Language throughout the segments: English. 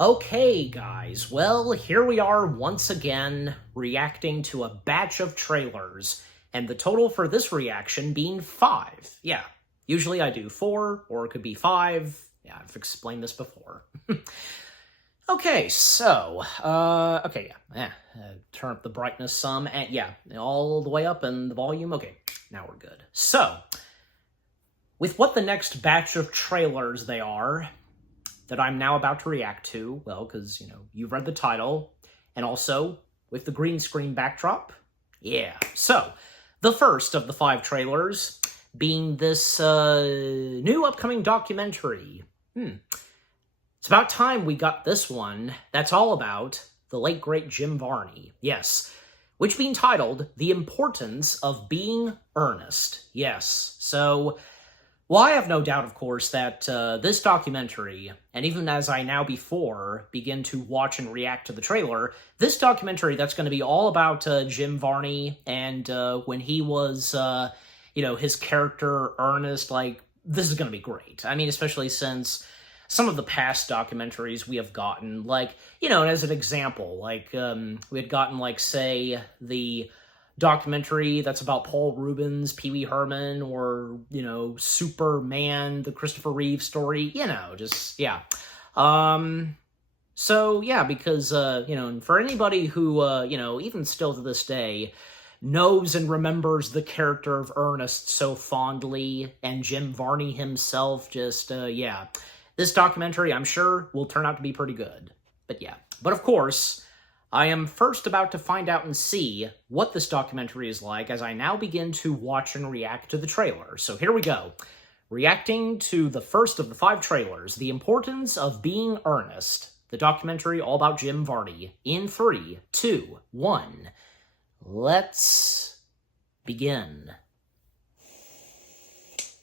Okay, guys, well, here we are once again, reacting to a batch of trailers, and the total for this reaction being 5. Yeah, usually I do 4, or it could be 5. Yeah, I've explained this before. Okay, so, turn up the brightness some, and yeah, all the way up and the volume. Okay, now we're good. So, with what the next batch of trailers they are, that I'm now about to react to, well, because, you've read the title, and also with the green screen backdrop. Yeah. So, the first of the 5 trailers being this new upcoming documentary. It's about time we got this one that's all about the late, great Jim Varney. Yes. Which being titled, The Importance of Being Ernest. Yes. So, well, I have no doubt, of course, that this documentary, and even as I now before begin to watch and react to the trailer, this documentary that's going to be all about Jim Varney and when he was, his character Ernest, this is going to be great. I mean, especially since some of the past documentaries we have gotten, as an example, we had gotten, say, the documentary that's about Paul Rubens, Pee Wee Herman, or, Superman, the Christopher Reeve story, So, yeah, because, for anybody who, even still to this day, knows and remembers the character of Ernest so fondly, and Jim Varney himself, this documentary, I'm sure, will turn out to be pretty good. But of course, I am first about to find out and see what this documentary is like as I now begin to watch and react to the trailer. So here we go. Reacting to the first of the 5 trailers, The Importance of Being Ernest, the documentary all about Jim Varney, in 3, 2, 1. Let's begin.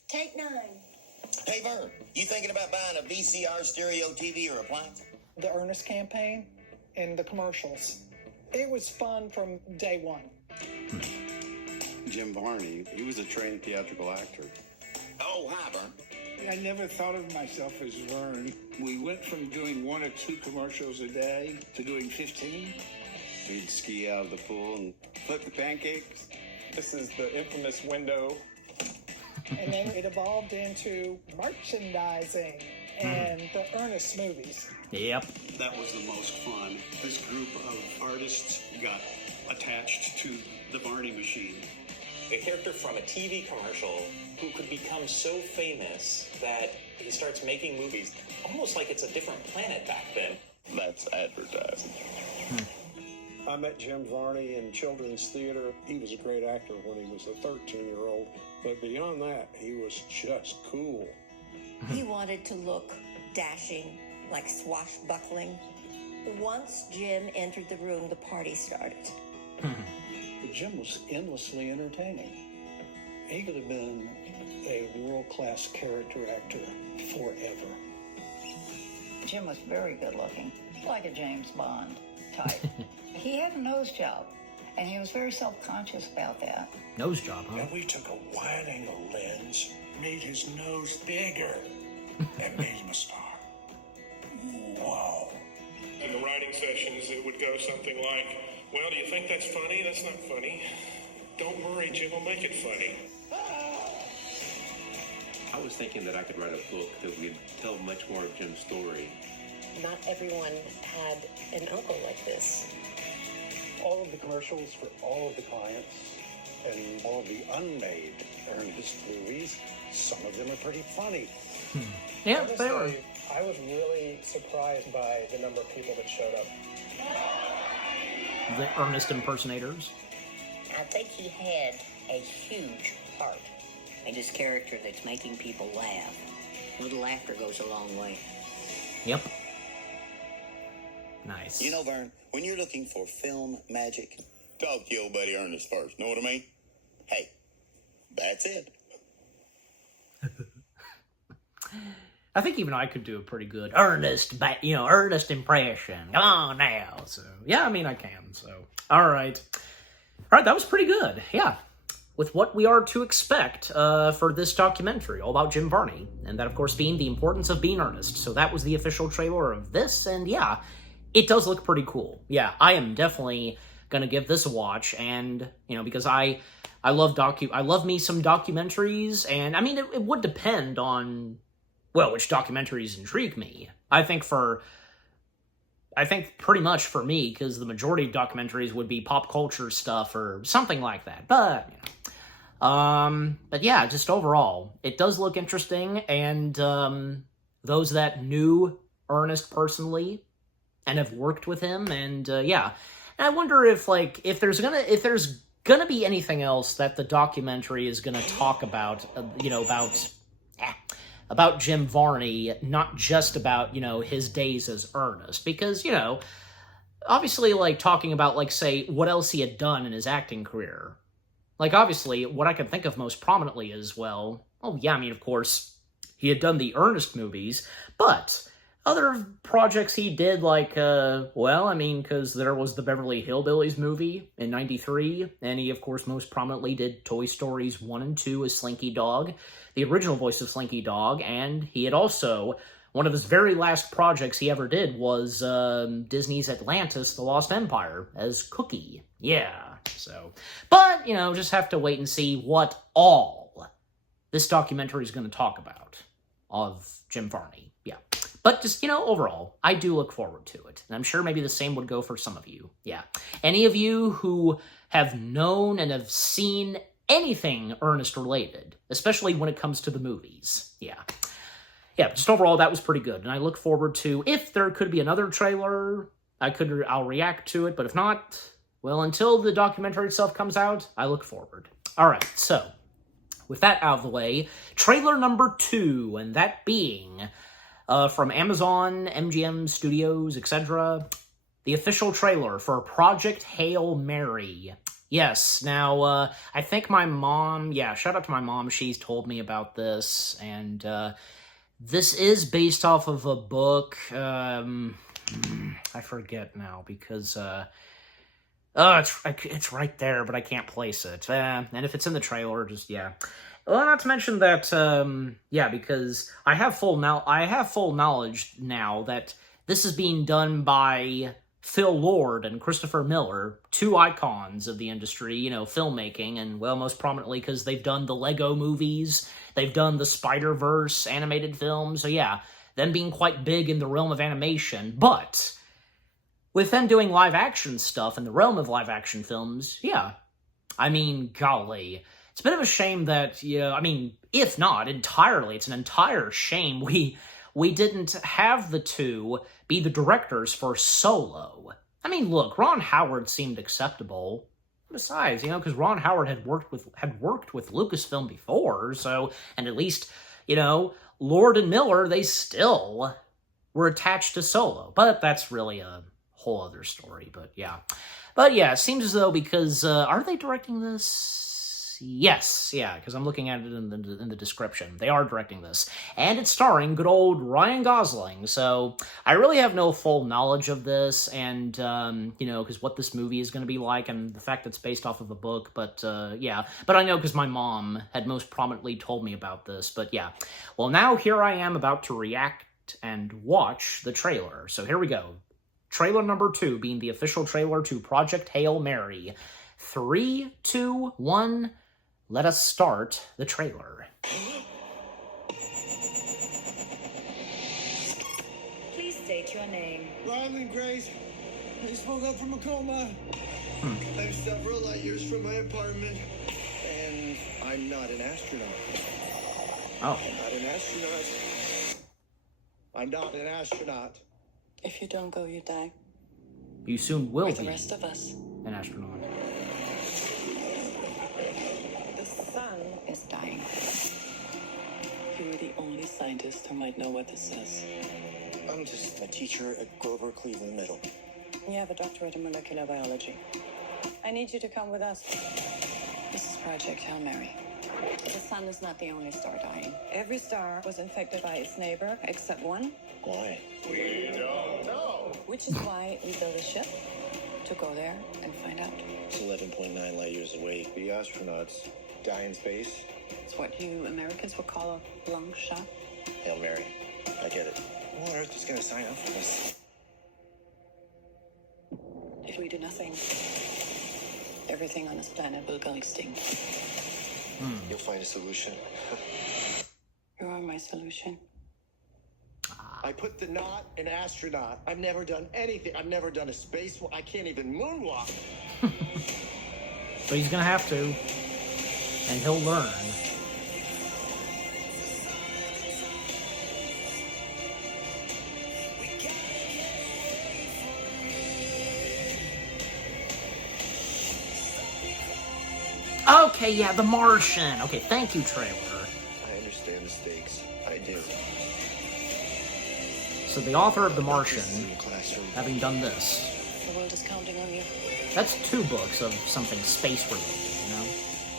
Take 9. Hey, Vern, you thinking about buying a VCR stereo TV or appliance? The Ernest campaign and the commercials. It was fun from day one. Jim Varney, he was a trained theatrical actor. Oh, hi, Vern. I never thought of myself as Vern. We went from doing 1 or 2 commercials a day to doing 15. We'd ski out of the pool and flip the pancakes. This is the infamous window. And then it evolved into merchandising and the Ernest movies. Yep. That was the most fun. This group of artists got attached to the Varney machine. A character from a TV commercial who could become so famous that he starts making movies almost like it's a different planet back then. That's advertising. I met Jim Varney in children's theater. He was a great actor when he was a 13-year-old. But beyond that, he was just cool. He wanted to look dashing, like swashbuckling. Once Jim entered the room, the party started. Jim was endlessly entertaining. He could have been a world-class character actor forever. Jim was very good looking, like a James Bond type. He had a nose job, and he was very self-conscious about that. Nose job, huh? And we took a wide-angle lens, made his nose bigger, and made him a star. Wow. In the writing sessions, it would go something like, well, do you think that's funny? That's not funny. Don't worry, Jim will make it funny. I was thinking that I could write a book that would tell much more of Jim's story. Not everyone had an uncle like this. All of the commercials for all of the clients and all of the unmade Ernest movies, some of them are pretty funny. Yeah, they were. I was really surprised by the number of people that showed up. The Ernest impersonators. I think he had a huge heart. And his character that's making people laugh. A little laughter goes a long way. Yep. Nice. You know, Vern, when you're looking for film magic, talk to your old buddy Ernest first. Know what I mean? Hey, that's it. I think even I could do a pretty good Ernest impression. Come on now. So, yeah, I mean, I can. So, all right. All right, that was pretty good. Yeah. with what we are to expect for this documentary all about Jim Varney, and that, of course, being the importance of being Ernest. So that was the official trailer of this, and yeah, it does look pretty cool. Yeah, I am definitely gonna give this a watch, and, you know, because I love me some documentaries, and, I mean, it would depend on, well, which documentaries intrigue me. I think pretty much for me, because the majority of documentaries would be pop culture stuff or something like that, but, you know. But yeah, just overall, it does look interesting, and, those that knew Ernest personally and have worked with him, and, yeah. And I wonder if, like, if there's gonna be anything else that the documentary is gonna talk about, you know, about Jim Varney, not just about, you know, his days as Ernest. Because, you know, obviously, like, talking about, like, say, what else he had done in his acting career. Like, obviously, what I can think of most prominently is, well, oh, yeah, I mean, of course, he had done the Ernest movies, but other projects he did, like, well, I mean, because there was the Beverly Hillbillies movie in '93, and he, of course, most prominently did Toy Stories 1 and 2 as Slinky Dog, the original voice of Slinky Dog, and he had also, one of his very last projects he ever did was Disney's Atlantis, The Lost Empire, as Cookie. Yeah, so. But, you know, just have to wait and see what all this documentary is going to talk about of Jim Varney. Yeah. But just, you know, overall, I do look forward to it. And I'm sure maybe the same would go for some of you. Yeah. Any of you who have known and have seen anything Ernest related, especially when it comes to the movies. Yeah. Yeah, just overall, that was pretty good. And I look forward to, if there could be another trailer, I'll react to it. But if not, well, until the documentary itself comes out, I look forward. All right, so with that out of the way, trailer number 2, and that being from Amazon, MGM Studios, etc., the official trailer for Project Hail Mary. Yes, now, I think my mom, yeah, shout out to my mom, she's told me about this, and this is based off of a book, I forget now, because, it's right there, but I can't place it, and if it's in the trailer, just, yeah. Well, not to mention that, yeah, because I have full knowledge now that this is being done by Phil Lord and Christopher Miller, 2 icons of the industry, you know, filmmaking, and, well, most prominently because they've done the Lego movies, they've done the Spider-Verse animated film, so yeah, them being quite big in the realm of animation, but with them doing live-action stuff in the realm of live-action films, yeah, I mean, golly, it's a bit of a shame that, you know, I mean, if not entirely, it's an entire shame we didn't have the two be the directors for Solo. I mean, look, Ron Howard seemed acceptable. Besides, you know, because Ron Howard had worked with Lucasfilm before, so, and at least, you know, Lord and Miller, they still were attached to Solo. But that's really a whole other story, but yeah. But yeah, it seems as though, because, are they directing this? Yes, yeah, because I'm looking at it in the description. They are directing this. And it's starring good old Ryan Gosling, so I really have no full knowledge of this, and, you know, because what this movie is going to be like, and the fact that it's based off of a book, but, yeah. But I know because my mom had most prominently told me about this, but yeah. Well, now here I am about to react and watch the trailer, so here we go. Trailer number 2 being the official trailer to Project Hail Mary. 3, 2, 1... let us start the trailer. Please state your name. Ryland Grace. I just woke up from a coma. I'm several light years from my apartment. And I'm not an astronaut. Oh. I'm not an astronaut. I'm not an astronaut. If you don't go, you die. You soon will Or be the rest of us. an astronaut. Is dying. You are the only scientist who might know what this is. I'm just a teacher at Grover Cleveland Middle. You have a doctorate in molecular biology. I need you to come with us. This is Project Hail Mary. The sun is not the only star dying. Every star was infected by its neighbor, except one. Why? We don't know. Which is why we built a ship to go there and find out. It's 11.9 light years away. The astronauts die in space. It's what you Americans would call a long shot. Hail Mary. I get it. Who on earth is going to sign up for this? If we do nothing, everything on this planet will go extinct. You'll find a solution. You are my solution. I put the knot in astronaut. I've never done anything. I've never done a spacewalk. I can't even moonwalk. But he's gonna have to. And he'll learn. Okay, yeah, The Martian. Okay, thank you, trailer. I understand the stakes. I do. So the author of The Martian, having done this, The world is counting on you. that's 2 books of something space-related, you know?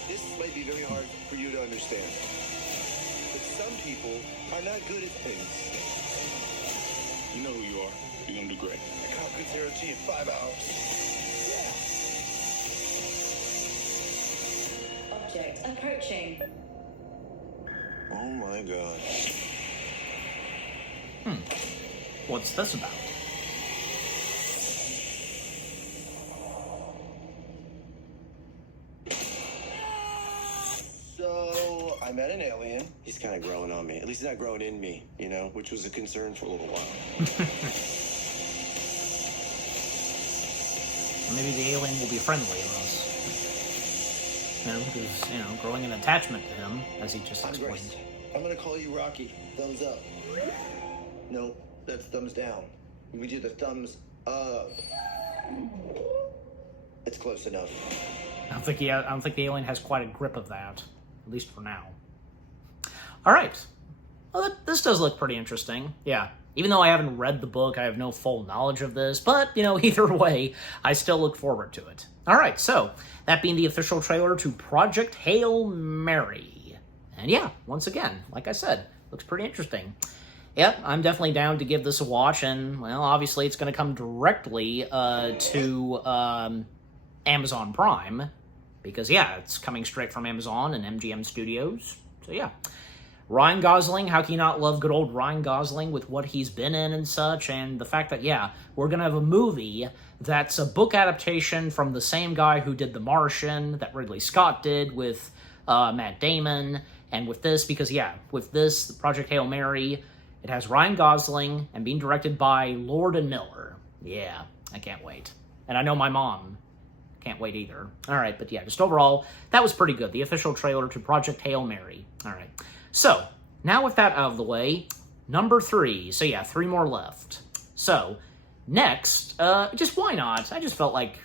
This might be very hard for you to understand. But some people are not good at things. You know who you are. You're gonna do great. I conquered zero G in 5 hours. Object approaching. Oh my god. What's this about? So, I met an alien. He's kind of growing on me. At least he's not growing in me, you know, which was a concern for a little while. Maybe the alien will be friendly with us. You know, because, you know, growing an attachment to him, as he just explained. Ernest, I'm gonna call you Rocky. Thumbs up. No, that's thumbs down. We do the thumbs up. It's close enough. I don't think the alien has quite a grip of that, at least for now. All right. Well, this does look pretty interesting. Yeah. Even though I haven't read the book, I have no full knowledge of this, but, you know, either way, I still look forward to it. All right, so that being the official trailer to Project Hail Mary. And yeah, once again, like I said, looks pretty interesting. Yep, I'm definitely down to give this a watch, and, well, obviously it's going to come directly to Amazon Prime, because, yeah, it's coming straight from Amazon and MGM Studios, so yeah. Ryan Gosling, how can you not love good old Ryan Gosling with what he's been in and such, and the fact that, yeah, we're going to have a movie that's a book adaptation from the same guy who did The Martian, that Ridley Scott did with Matt Damon, and with this, because, yeah, with this, Project Hail Mary, it has Ryan Gosling and being directed by Lord and Miller. Yeah, I can't wait. And I know my mom can't wait either. All right, but yeah, just overall, that was pretty good. The official trailer to Project Hail Mary. All right. So, now with that out of the way, number 3. So yeah, 3 more left. So, next, just why not? I just felt like,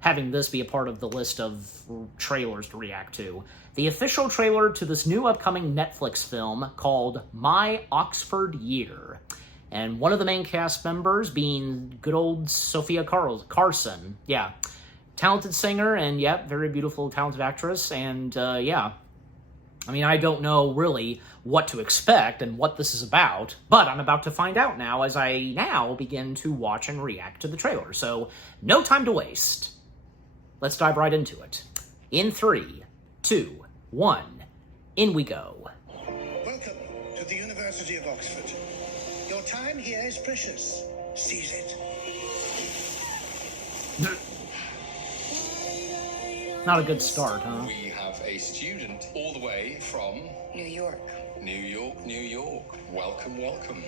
having this be a part of the list of trailers to react to. The official trailer to this new upcoming Netflix film called My Oxford Year. And one of the main cast members being good old Sophia Carson. Yeah, talented singer and, yeah, very beautiful, talented actress. And, yeah, I mean, I don't know really what to expect and what this is about, but I'm about to find out now as I now begin to watch and react to the trailer. So, no time to waste. Let's dive right into it. In 3, 2, 1, in we go. Welcome to the University of Oxford. Your time here is precious. Seize it. Not a good start, huh? We have a student all the way from New York. New York, New York. Welcome, welcome.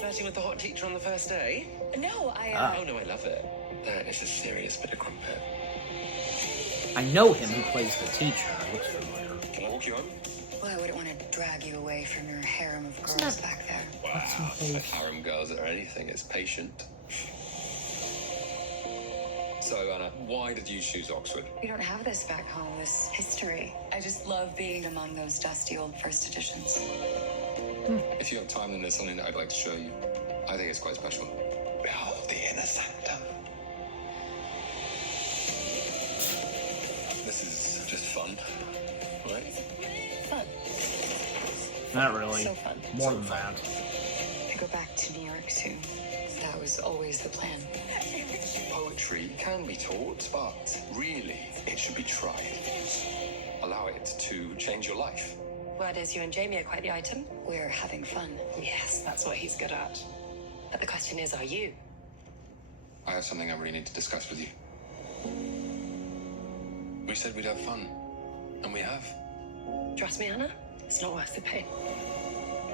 Flirting with the hot teacher on the first day? No, Oh no, I love it. That is a serious bit of crumpet. I know him who plays the teacher. Looks familiar. Can I walk you home? Well, I wouldn't want to drag you away from your harem of girls back there. Wow, the harem girls are anything. It's patient. So, Anna, why did you choose Oxford? We don't have this back home, this history. I just love being among those dusty old first editions. If you have time, then there's something that I'd like to show you. I think it's quite special. Behold the inner sanctum. This is just fun, right? Fun. Not really. So fun. More than that. I go back to New York soon. That was always the plan. Poetry can be taught, but really, it should be tried. Allow it to change your life. Word is you and Jamie are quite the item. We're having fun. Yes, that's what he's good at. But the question is, are you? I have something I really need to discuss with you. We said we'd have fun, and we have. Trust me, Anna, it's not worth the pain.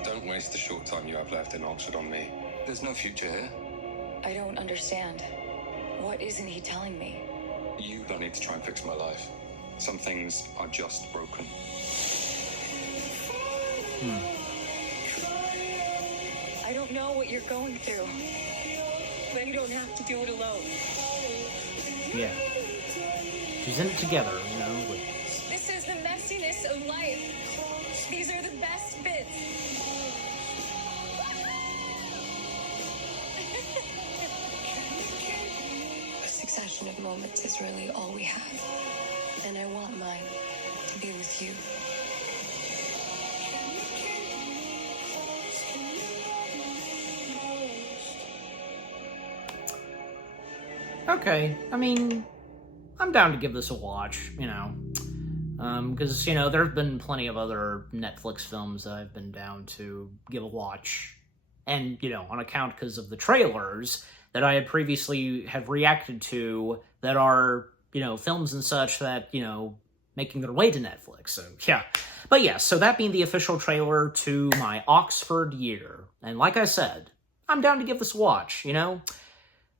Don't waste the short time you have left in Oxford on me. There's no future here. I don't understand. What isn't he telling me? You don't need to try and fix my life. Some things are just broken. I don't know what you're going through, but you don't have to do it alone. Yeah. She's in it together, you know. This is the messiness of life. These are the best bits. A succession of moments is really all we have. And I want mine to be with you. Okay, I mean, I'm down to give this a watch, you know. Because, you know, there have been plenty of other Netflix films that I've been down to give a watch. And, you know, on account because of the trailers that I had previously have reacted to that are, you know, films and such that, you know, making their way to Netflix. So, yeah. But yeah, so that being the official trailer to my Oxford year. And like I said, I'm down to give this a watch, you know.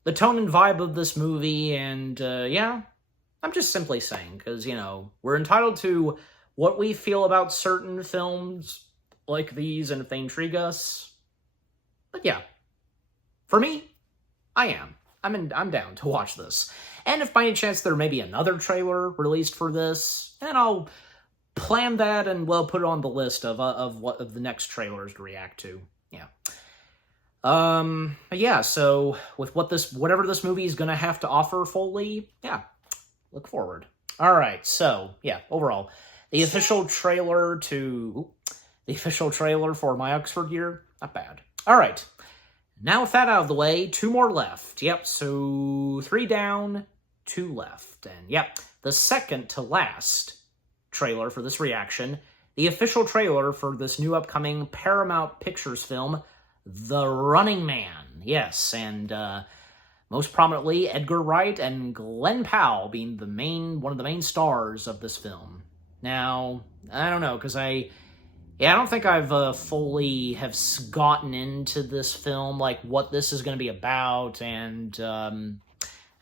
The tone and vibe of this movie, and, yeah, I'm just simply saying, because, you know, we're entitled to what we feel about certain films like these, and if they intrigue us. But yeah, for me, I am. I'm down to watch this. And if by any chance there may be another trailer released for this, then I'll plan that and, well, put it on the list of the next trailers to react to. Yeah. Yeah, so with whatever this movie is gonna have to offer fully, yeah, look forward. Alright, so, yeah, overall, the official trailer for my Oxford year, not bad. Alright, now with that out of the way, 2 more left. Yep, so 3 down, 2 left. And yep, the second to last trailer for this reaction, the official trailer for this new upcoming Paramount Pictures film, The Running Man. Yes, and most prominently Edgar Wright and Glenn Powell being one of the main stars of this film. Now, I don't know, because I don't think I've fully have gotten into this film, like what this is going to be about, and I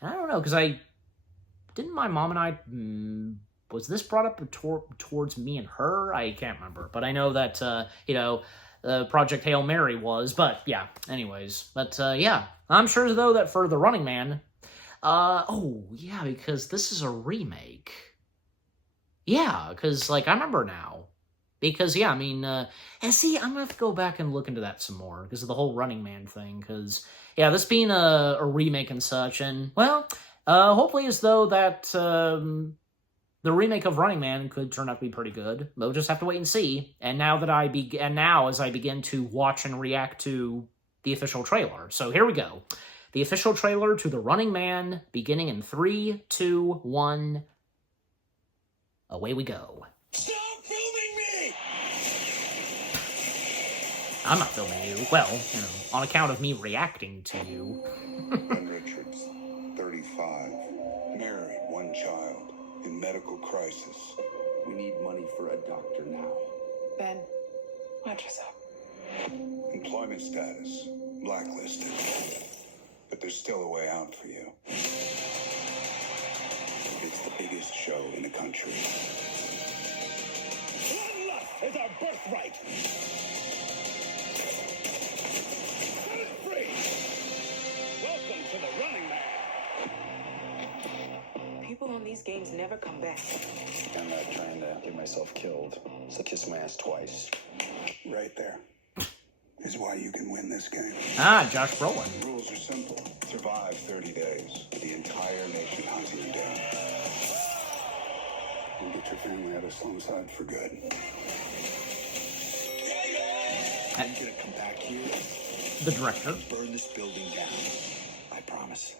don't know, because didn't my mom and I, was this brought up towards me and her? I can't remember, but I know that, you know, Project Hail Mary was, but yeah, anyways. But yeah, I'm sure though that for The Running Man, oh yeah, because this is a remake. Yeah, because like I remember now. Because yeah, I mean, and see, I'm gonna have to go back and look into that some more because of the whole Running Man thing. Because yeah, this being a remake and such, and well, hopefully as though that the remake of Running Man could turn out to be pretty good. We'll just have to wait and see. And now as I begin to watch and react to the official trailer. So here we go. The official trailer to The Running Man, beginning in 3, 2, 1. Away we go. Stop filming me! I'm not filming you. Well, you know, on account of me reacting to you. Ben Richards, 35, married, 1 child. In medical crisis. We need money for a doctor now. Ben, watch us up. Employment status, blacklisted. But there's still a way out for you. It's the biggest show in the country. Bloodlust is our birthright! Set us free! Welcome to The Running Man! People on these games never come back. I'm not trying to get myself killed, so kiss my ass twice. Right there is why you can win this game. Ah, Josh Brolin. The rules are simple. Survive 30 days. The entire nation hunts you down. And get your family out of Sloan's Side for good. I'm gonna come back here. The director. And burn this building down. I promise.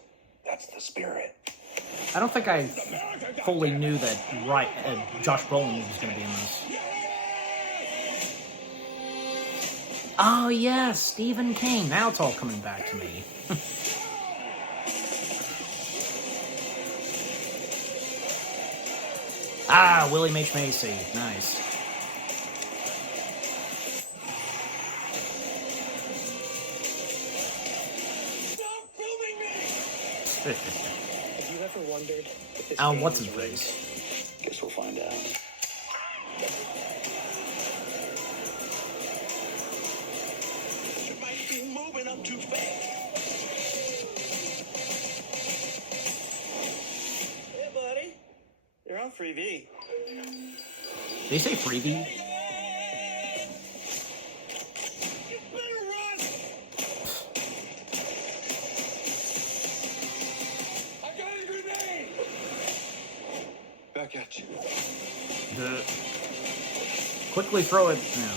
That's the spirit. I don't think I fully knew that Josh Brolin was going to be in this. Oh, yeah, Stephen King. Now it's all coming back to me. Ah, William H. Macy. Nice. Stop filming me! Have you ever wondered if this What's his face? Guess we'll find out. You might be moving up too fast. Hey, buddy. You're on freebie. Did they say freebie? You better run! I got a grenade! Back at you. Quickly throw it. No.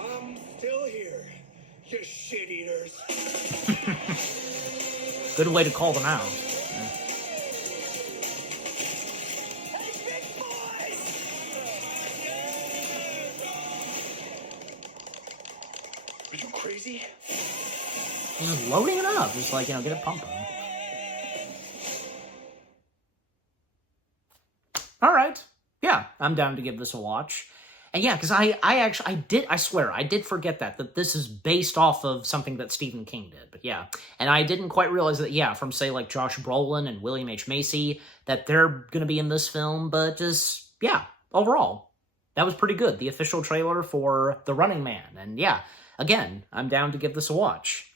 I'm still here, you shit eaters. Good way to call them out. Hey, big boys! Are you crazy? Just loading it up. Just like, get it pumping. All right. Yeah, I'm down to give this a watch. And yeah, because I swear, I did forget that this is based off of something that Stephen King did. But yeah, and I didn't quite realize that, yeah, from, say, like, Josh Brolin and William H. Macy, that they're going to be in this film. But just, yeah, overall, that was pretty good. The official trailer for The Running Man. And yeah, again, I'm down to give this a watch.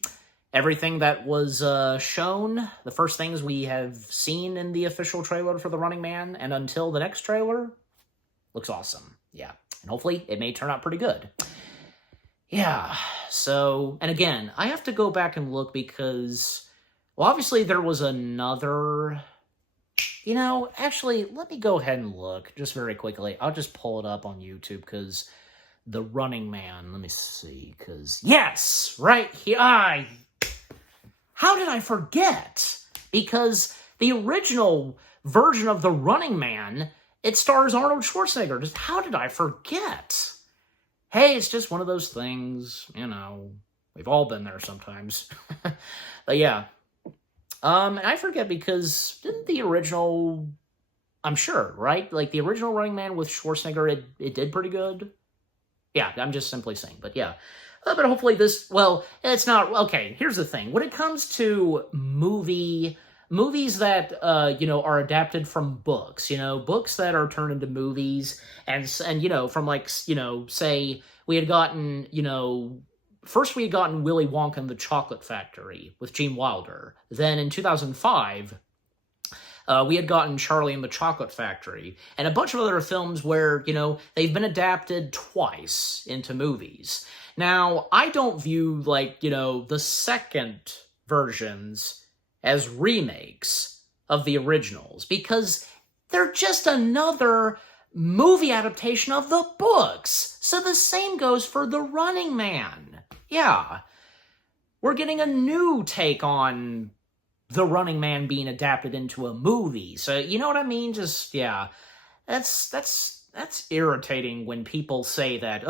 Everything that was shown, the first things we have seen in the official trailer for The Running Man, and until the next trailer, looks awesome. Yeah, and hopefully it may turn out pretty good. Yeah, so, and again, I have to go back and look because, well, obviously there was another, actually, let me go ahead and look just very quickly. I'll just pull it up on YouTube because The Running Man, let me see, because, yes, right here, how did I forget? Because the original version of The Running Man, it stars Arnold Schwarzenegger. Just how did I forget? Hey, it's just one of those things, we've all been there sometimes. But yeah. And I forget because didn't the original, I'm sure, right? Like the original Running Man with Schwarzenegger, it did pretty good. Yeah, I'm just simply saying, but yeah. But hopefully this, well, it's not, okay, here's the thing. When it comes to movies that, are adapted from books, books that are turned into movies, and from like, say, we had gotten, first we had gotten Willy Wonka and the Chocolate Factory with Gene Wilder. Then in 2005, we had gotten Charlie and the Chocolate Factory, and a bunch of other films where, they've been adapted twice into movies. Now, I don't view, like, the second versions as remakes of the originals, because they're just another movie adaptation of the books. So the same goes for The Running Man. Yeah. We're getting a new take on The Running Man being adapted into a movie. So, you know what I mean? Just, yeah. That's irritating when people say that,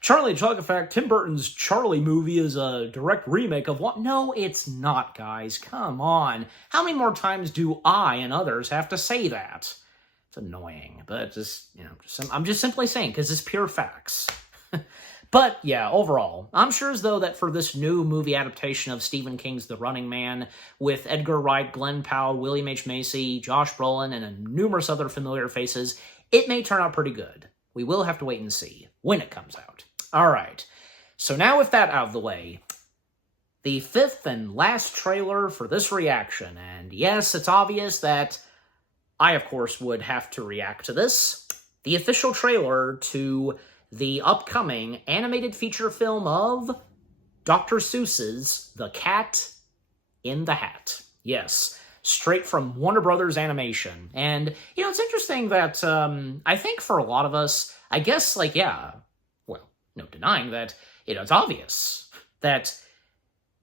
Charlie and Chocolate Factory, Tim Burton's Charlie movie is a direct remake of what? No, it's not, guys. Come on. How many more times do I and others have to say that? It's annoying, but I'm just simply saying, because it's pure facts. But, yeah, overall, I'm sure as though that for this new movie adaptation of Stephen King's The Running Man, with Edgar Wright, Glenn Powell, William H. Macy, Josh Brolin, and numerous other familiar faces, it may turn out pretty good. We will have to wait and see when it comes out. All right, so now with that out of the way, the fifth and last trailer for this reaction, and yes, it's obvious that I, of course, would have to react to this, the official trailer to the upcoming animated feature film of Dr. Seuss's The Cat in the Hat. Yes. straight from Warner Brothers Animation. And, you know, it's interesting that, I think for a lot of us, I guess, like, yeah, well, no denying that, you know, it's obvious that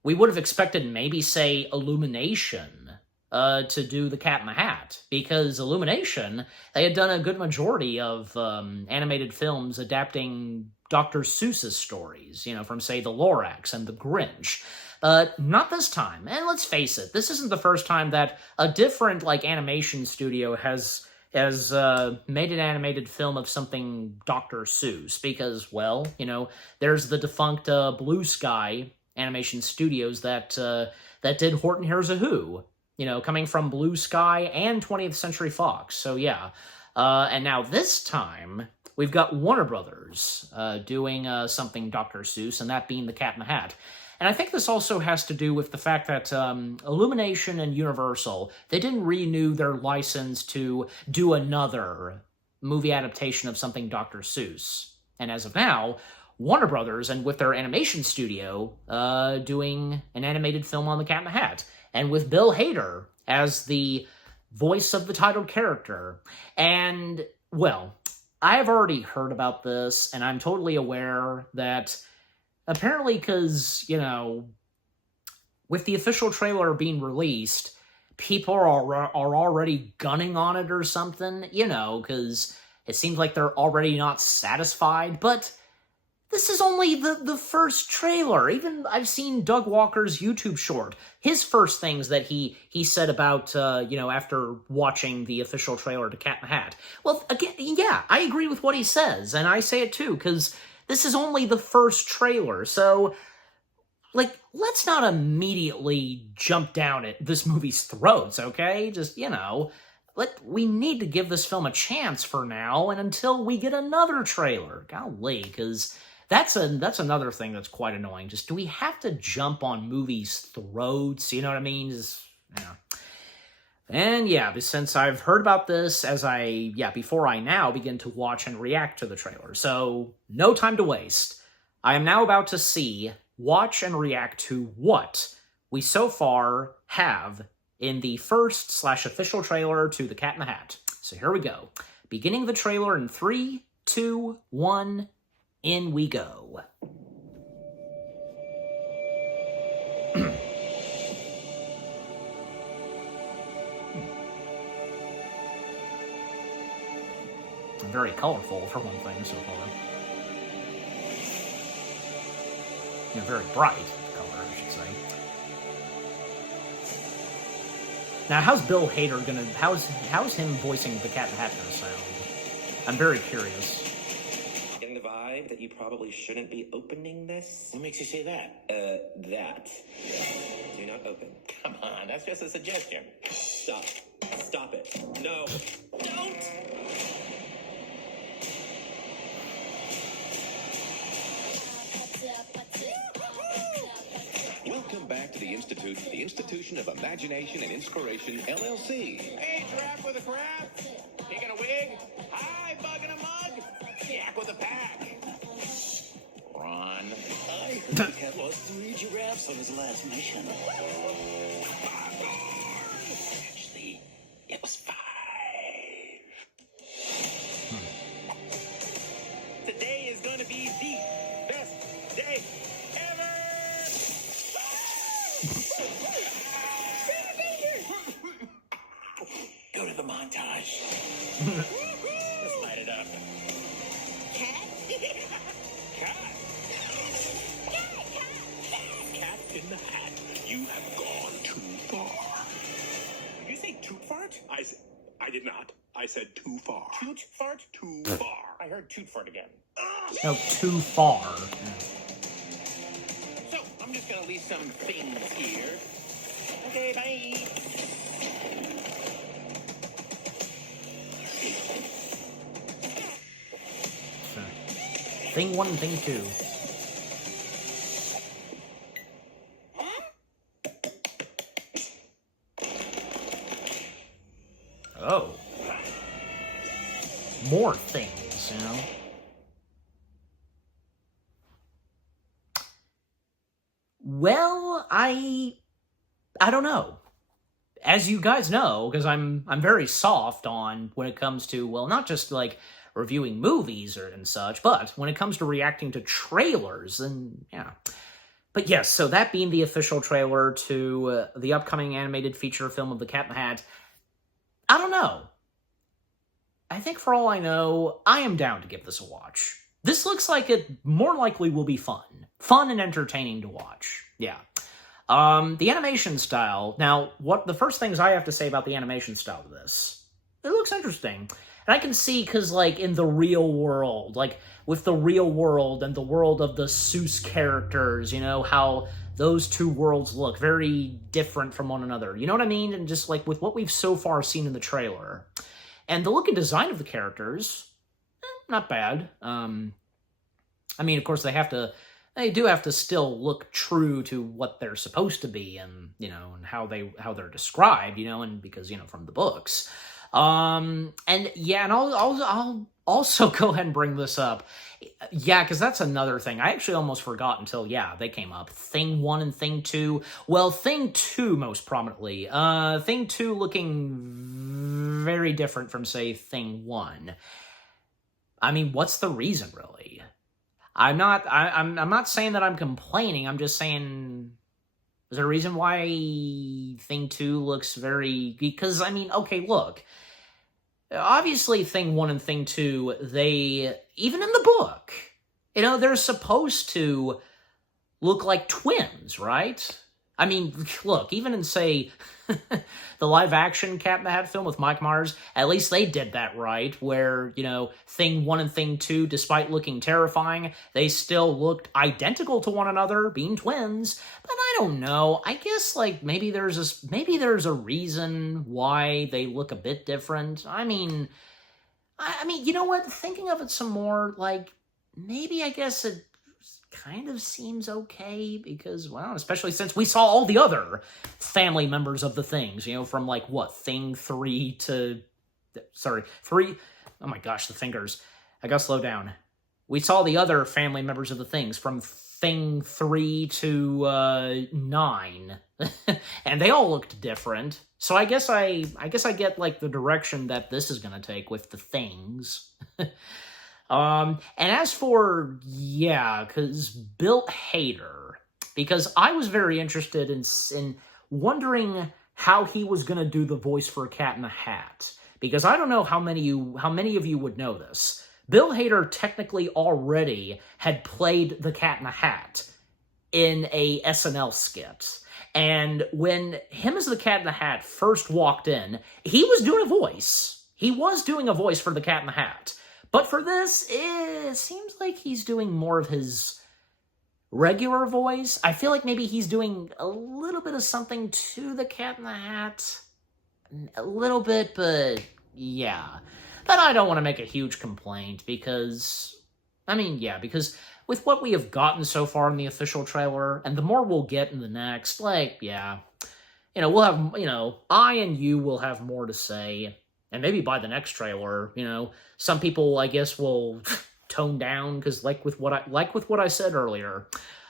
we would have expected maybe, say, Illumination to do the Cat in the Hat, because Illumination, they had done a good majority of animated films adapting Dr. Seuss's stories, you know, from, say, The Lorax and The Grinch. But not this time. And let's face it, this isn't the first time that a different, like, animation studio has made an animated film of something Dr. Seuss, because, well, you know, there's the defunct Blue Sky Animation Studios that did Horton Hears a Who, you know, coming from Blue Sky and 20th Century Fox. So yeah, and now this time we've got Warner Brothers doing something Dr. Seuss, and that being the Cat in the Hat. And I think this also has to do with the fact that Illumination and Universal, they didn't renew their license to do another movie adaptation of something Dr. Seuss. And as of now, Warner Brothers, and with their animation studio, doing an animated film on the Cat in the Hat. And with Bill Hader as the voice of the titled character. And, well, I have already heard about this, and I'm totally aware that apparently because, you know, with the official trailer being released, people are already gunning on it or something, you know, because it seems like they're already not satisfied, but this is only the first trailer. Even I've seen Doug Walker's YouTube short. His first things that he said about, you know, after watching the official trailer to Cat in the Hat. Well, again, yeah, I agree with what he says, and I say it too, because this is only the first trailer, so, like, let's not immediately jump down at this movie's throats, okay? Just, you know, we need to give this film a chance for now, and until we get another trailer. Golly, because that's another thing that's quite annoying. Just, do we have to jump on movies' throats? You know what I mean? Just, yeah. And yeah, since I've heard about this, before I now begin to watch and react to the trailer. So, no time to waste. I am now about to watch and react to what we so far have in the first/official trailer to The Cat in the Hat. So here we go. Beginning the trailer in 3, 2, 1, in we go. Very colorful, for one thing, so far. You know, very bright color, I should say. Now, how's Bill Hader gonna... How's him voicing the Cat in the Hat gonna sound? I'm very curious. Getting the vibe that you probably shouldn't be opening this? What makes you say that? That. Do not open. Come on, that's just a suggestion. Stop. Stop it. No. Don't! Welcome back to the Institute, the Institution of Imagination and Inspiration, LLC. Hey, giraffe with a crab. Taking a wig. Hi, bug in a mug. Yak with a pack. Ron. I heard the cat lost 3 giraffes on his last mission. Actually, it was 5. Today is gonna be the best day ever. Go to the montage. Let's light it up. Cat? Cat. Cat in the Hat. You have gone too far. Did you say toot fart? I did not. I said too far. Toot fart? Too far. I heard toot fart again. No, too far. So, I'm just gonna leave some things here. Okay, bye. Thing 1 and thing 2. Oh. More things, you know? Well, I don't know. as you guys know, because I'm very soft on when it comes to, well, not just like reviewing movies and such, but when it comes to reacting to trailers, and yeah. But yes, so that being the official trailer to the upcoming animated feature film of The Cat in the Hat, I don't know. I think for all I know, I am down to give this a watch. This looks like it more likely will be fun. Fun and entertaining to watch. Yeah. The animation style. Now, what the first things I have to say about the animation style of this, it looks interesting. And I can see, because, like, in the real world, like, with the real world and the world of the Seuss characters, you know, how those two worlds look very different from one another. You know what I mean? And just, like, with what we've so far seen in the trailer. And the look and design of the characters, not bad. I mean, of course, they do have to still look true to what they're supposed to be, and, you know, and how they're described, you know, and because, you know, from the books. And yeah, and I'll also go ahead and bring this up. Yeah, because that's another thing. I actually almost forgot until, yeah, they came up. Thing 1 and Thing 2. Well, Thing 2 most prominently. Thing 2 looking very different from, say, Thing 1. I mean, what's the reason, really? I'm not saying that I'm complaining. I'm just saying, is there a reason why Thing 2 looks very... Because, I mean, okay, look. Obviously, Thing 1 and Thing 2, they... Even in the book, you know, they're supposed to look like twins, right? I mean, look, even in, say, the live-action Cat in the Hat film with Mike Myers, at least they did that right, where, you know, Thing 1 and Thing 2, despite looking terrifying, they still looked identical to one another, being twins. But I don't know. I guess, like, maybe there's a reason why they look a bit different. I mean, you know what? Thinking of it some more, like, maybe I guess it kind of seems okay, because, well, especially since we saw all the other family members of the Things, you know, from, like, what, Thing 3 to... Sorry, 3... Oh my gosh, the fingers. I gotta slow down. We saw the other family members of the Things from Thing 3 to 9. And they all looked different. So I guess I get, like, the direction that this is gonna take with the Things. And as for, yeah, because Bill Hader, because I was very interested in wondering how he was going to do the voice for Cat in the Hat, because I don't know how many of you would know this. Bill Hader technically already had played the Cat in the Hat in a SNL skit. And when him as the Cat in the Hat first walked in, he was doing a voice. He was doing a voice for the Cat in the Hat. But for this, it seems like he's doing more of his regular voice. I feel like maybe he's doing a little bit of something to the Cat in the Hat. A little bit, but yeah. But I don't want to make a huge complaint because, I mean, yeah, because with what we have gotten so far in the official trailer, and the more we'll get in the next, like, yeah, you know, we'll have, you know, I and you will have more to say. And maybe by the next trailer, you know, some people, I guess, will tone down, because like with what I said earlier,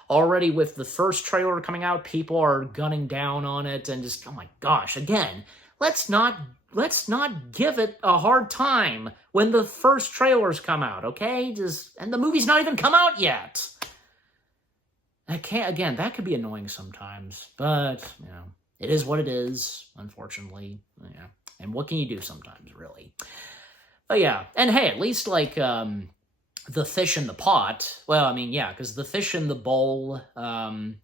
already with the first trailer coming out, people are gunning down on it and just, oh my gosh, again, let's not give it a hard time when the first trailers come out, okay? And the movie's not even come out yet. Again, that could be annoying sometimes, but, you know, it is what it is, unfortunately, yeah. And what can you do sometimes, really? But yeah, and hey, at least, like, the fish in the pot, well, I mean, yeah, because the fish in the bowl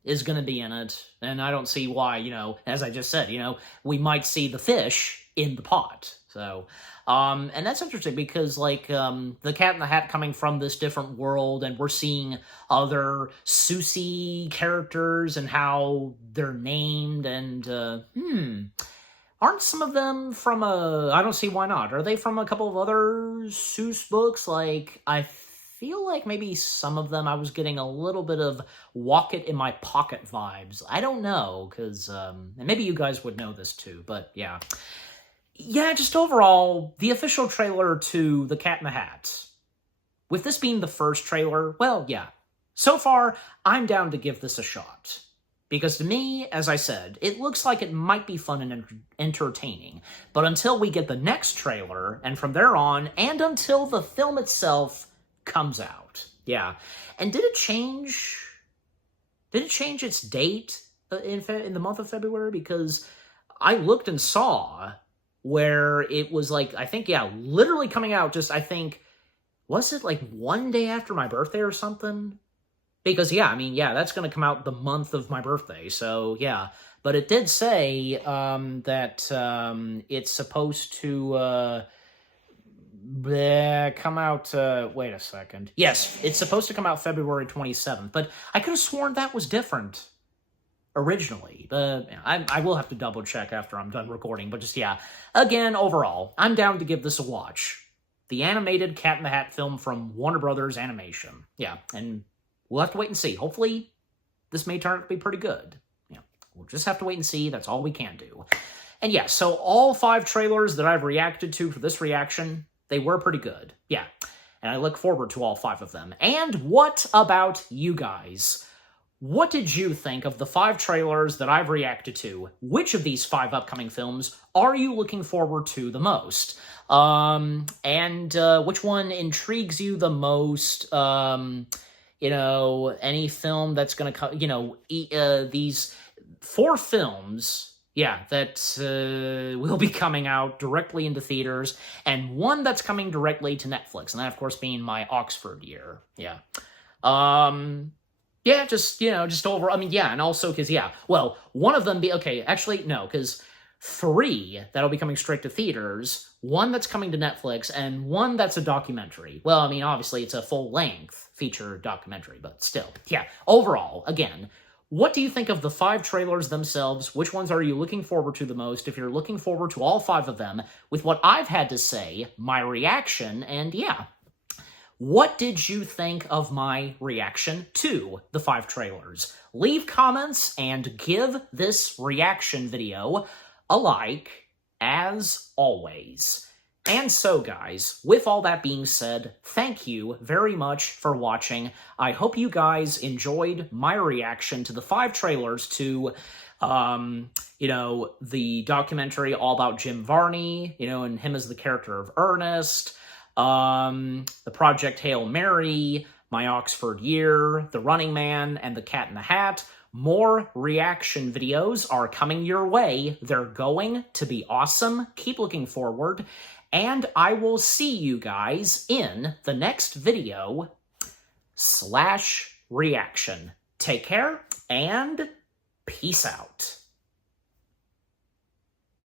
is going to be in it, and I don't see why, you know, as I just said, you know, we might see the fish in the pot. So, and that's interesting because, like, the Cat in the Hat coming from this different world, and we're seeing other Seussy characters and how they're named, and, aren't some of them from I don't see why not. Are they from a couple of other Seuss books? Like, I feel like maybe some of them I was getting a little bit of Walk It in My Pocket vibes. I don't know, because, and maybe you guys would know this too, but yeah. Yeah, just overall, the official trailer to The Cat in the Hat. With this being the first trailer, well, yeah. So far, I'm down to give this a shot. Because to me, as I said, it looks like it might be fun and entertaining. But until we get the next trailer, and from there on, and until the film itself comes out. Yeah. And did it change its date in the month of February? Because I looked and saw where it was like, I think, yeah, literally coming out just, I think, was it like one day after my birthday or something? Because, yeah, I mean, yeah, that's going to come out the month of my birthday, so, yeah. But it did say that it's supposed to come out, wait a second. Yes, it's supposed to come out February 27th, but I could have sworn that was different originally. I will have to double check after I'm done recording, but just, yeah. Again, overall, I'm down to give this a watch. The animated Cat in the Hat film from Warner Brothers Animation. Yeah, and we'll have to wait and see. Hopefully, this may turn out to be pretty good. Yeah, we'll just have to wait and see. That's all we can do. And yeah, so all 5 trailers that I've reacted to for this reaction, they were pretty good. Yeah, and I look forward to all 5 of them. And what about you guys? What did you think of the 5 trailers that I've reacted to? Which of these 5 upcoming films are you looking forward to the most? And which one intrigues you the most? You know, any film that's going to come, you know, these 4 films, yeah, that will be coming out directly into theaters, and one that's coming directly to Netflix, and that, of course, being my Oxford year. Yeah. Yeah, just, you know, just over, I mean, yeah, and also, because, yeah, well, one of them okay, actually, no, because 3 that'll be coming straight to theaters, 1 that's coming to Netflix, and 1 that's a documentary. Well, I mean, obviously, it's a full-length feature documentary, but still. Yeah, overall, again, what do you think of the 5 trailers themselves? Which ones are you looking forward to the most? If you're looking forward to all 5 of them, with what I've had to say, my reaction, and yeah. What did you think of my reaction to the 5 trailers? Leave comments and give this reaction video a like, as always. And so, guys, with all that being said, thank you very much for watching. I hope you guys enjoyed my reaction to the 5 trailers to, you know, the documentary all about Jim Varney, you know, and him as the character of Ernest, the Project Hail Mary, My Oxford Year, The Running Man, and The Cat in the Hat. More reaction videos are coming your way. They're going to be awesome. Keep looking forward. And I will see you guys in the next video /reaction. Take care and peace out.